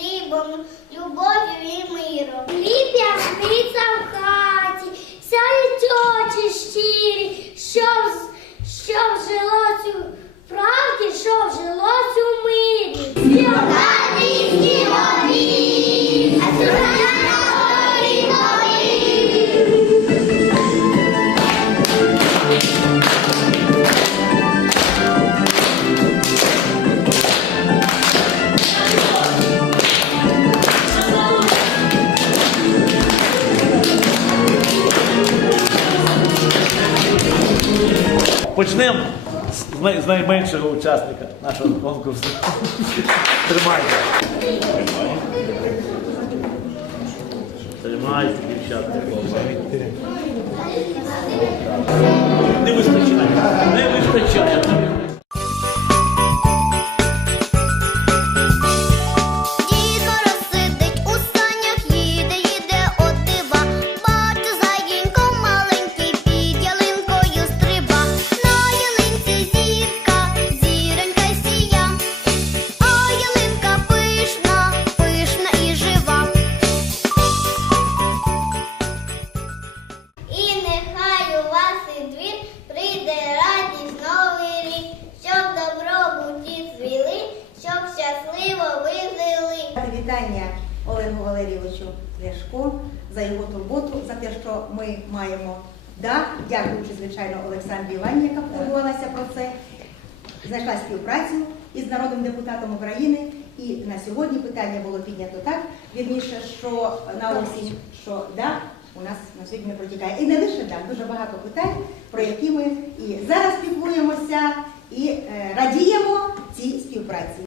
хлібом, любов'ю і миром. Хліб ясниця в хаті, сяють очі щирі, що, що вжилось у правді, що вжилось Почнемо з най- з найменшого учасника нашого конкурсу. Тримайте. Тримайте, дівчатка. Вітання Олегу Валерійовичу Ляшко за його турботу, за те, що ми маємо дах. Дякуючи, звичайно, Олександрі Івані, яка турбувалася про це. Знайшла співпрацю із народним депутатом України. І на сьогодні питання було піднято так, вірніше, що на осінь, що дах у нас на сьогодні не протікає. І не лише дах, дуже багато питань, про які ми і зараз спілкуємося